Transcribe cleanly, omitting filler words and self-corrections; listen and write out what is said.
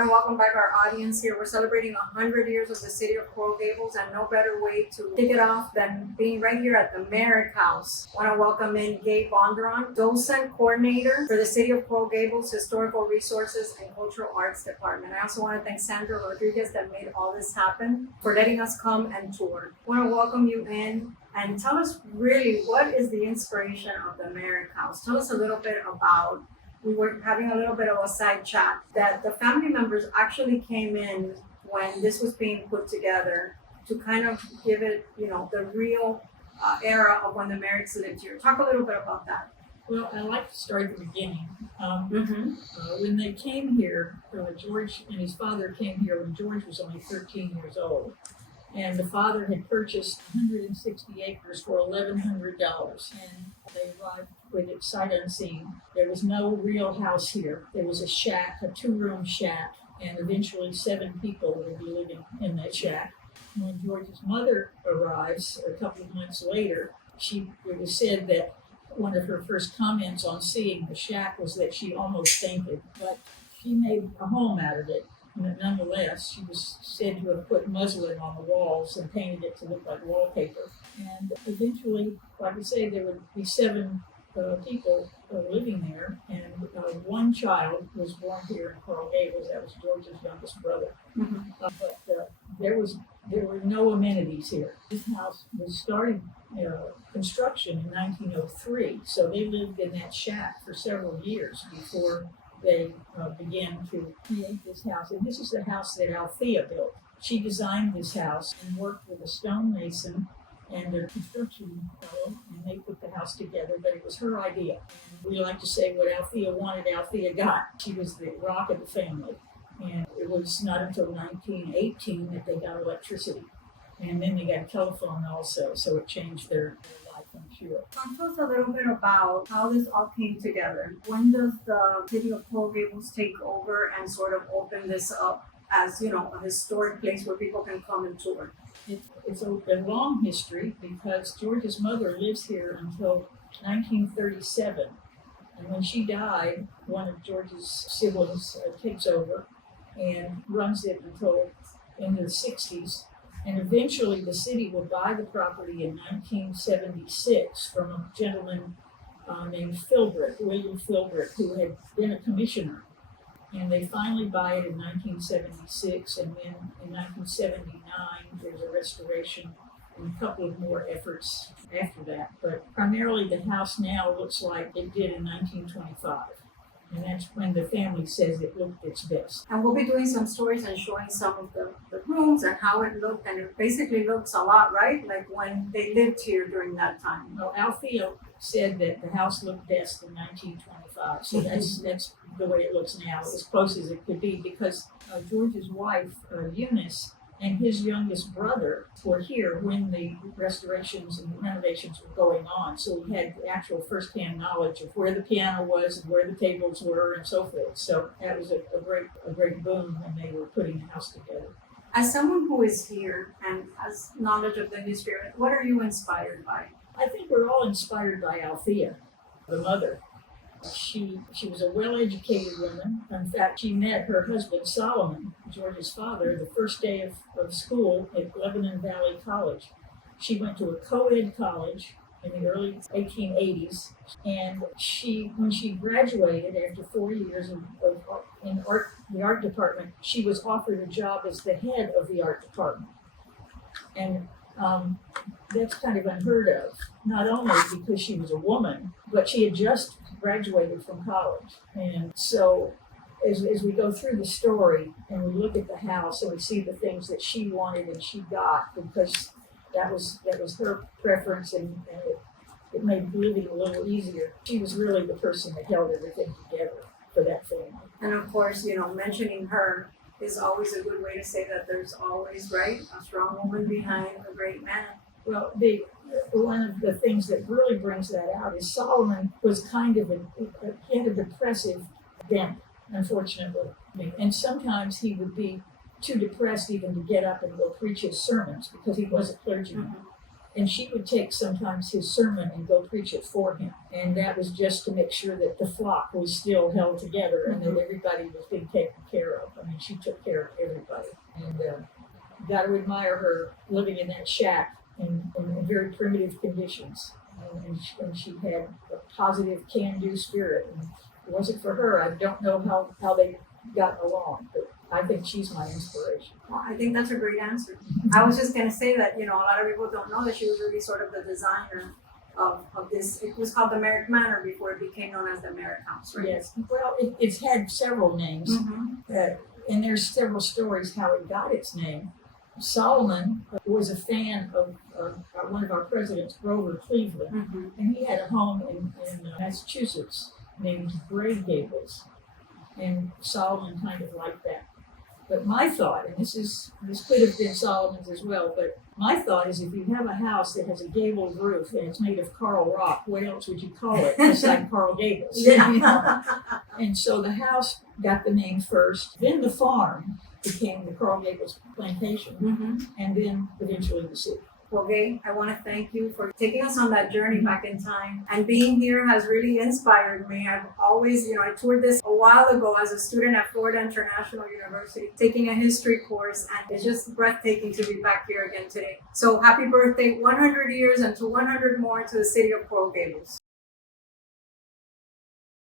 want to welcome back our audience here. We're celebrating 100 years of the City of Coral Gables, and no better way to kick it off than being right here at the Merrick House. I want to welcome in Gay Bondurant, Docent Coordinator for the City of Coral Gables Historical Resources and Cultural Arts Department. I also want to thank Sandra Rodriguez that made all this happen for letting us come and tour. I want to welcome you in and tell us really what is the inspiration of the Merrick House. Tell us a little bit about. We were having a little bit of a side chat that the family members actually came in when this was being put together to kind of give it, the real era of when the Merricks lived here. Talk a little bit about that. Well, I like to start at the beginning. When they came here, George and his father came here when George was only 13 years old. And the father had purchased 160 acres for $1,100. And they arrived with it sight unseen. There was no real house here. There was a shack, a 2-room shack, and eventually 7 people would be living in that shack. When George's mother arrives a couple of months later, it was said that one of her first comments on seeing the shack was that she almost fainted, but she made a home out of it. Nonetheless, she was said to have put muslin on the walls and painted it to look like wallpaper. And eventually, like I say, there would be 7 people living there, and one child was born here in Coral Gables. That was George's youngest brother. But there were no amenities here. This house was started construction in 1903, so they lived in that shack for several years before they began to create this house. And this is the house that Althea built. She designed this house and worked with a stonemason and a construction fellow, and they put the house together, but it was her idea. And we like to say what Althea wanted, Althea got. She was the rock of the family. And it was not until 1918 that they got electricity. And then they got a telephone also, so it changed their life, I'm sure. Talk to us a little bit about how this all came together. When does the City of Coral Gables take over and sort of open this up as, a historic place where people can come and tour? It's a long history because George's mother lives here until 1937. And when she died, one of George's siblings takes over and runs it until in the 60s. And eventually the city will buy the property in 1976 from a gentleman named William Philbrick, who had been a commissioner. And they finally buy it in 1976, and then in 1979 there's a restoration and a couple of more efforts after that. But primarily the house now looks like it did in 1925. And that's when the family says it looked its best. And we'll be doing some stories and showing some of the rooms and how it looked. And it basically looks a lot, right? Like when they lived here during that time. Well, Althea said that the house looked best in 1925. So that's the way it looks now, as close as it could be, because George's wife, Eunice, and his youngest brother were here when the restorations and renovations were going on. So we had actual first-hand knowledge of where the piano was and where the tables were and so forth. So that was a great boom when they were putting the house together. As someone who is here and has knowledge of the history, what are you inspired by? I think we're all inspired by Althea, the mother. She was a well-educated woman. In fact, she met her husband, Solomon, George's father, the first day of school at Lebanon Valley College. She went to a co-ed college in the early 1880s, and when she graduated after 4 years in the art department, she was offered a job as the head of the art department. And that's kind of unheard of, not only because she was a woman, but she had just graduated from college. And so as we go through the story and we look at the house and we see the things that she wanted and she got, because that was her preference, and it made living a little easier. She was really the person that held everything together for that family. And of course, mentioning her is always a good way to say that there's always, right, a strong woman behind a great man. Well, one of the things that really brings that out is Solomon was kind of he had a depressive bent, unfortunately. And sometimes he would be too depressed even to get up and go preach his sermons because he was a clergyman. And she would take sometimes his sermon and go preach it for him. And that was just to make sure that the flock was still held together and that everybody was being taken care of. I mean, she took care of everybody. And got to admire her living in that shack in very primitive conditions. And she had a positive can-do spirit. And if it wasn't for her, I don't know how they got along. But I think she's my inspiration. Well, I think that's a great answer. I was just going to say that, a lot of people don't know that she was really sort of the designer of this. It was called the Merrick Manor before it became known as the Merrick House, right? Yes. Well, it's had several names. And there's several stories how it got its name. Solomon was a fan of one of our presidents, Grover Cleveland, and he had a home in Massachusetts named Gray Gables, and Solomon kind of liked that. But my thought, and this could have been Solomon's as well, but my thought is if you have a house that has a gabled roof and it's made of coral rock, what else would you call it besides Coral Gables? Yeah. And so the house got the name first, then the farm became the Coral Gables Plantation, and then eventually the city. Well, Gay, I want to thank you for taking us on that journey back in time. And being here has really inspired me. I've always, I toured this a while ago as a student at Florida International University, taking a history course, and it's just breathtaking to be back here again today. So happy birthday, 100 years and to 100 more to the City of Coral Gables.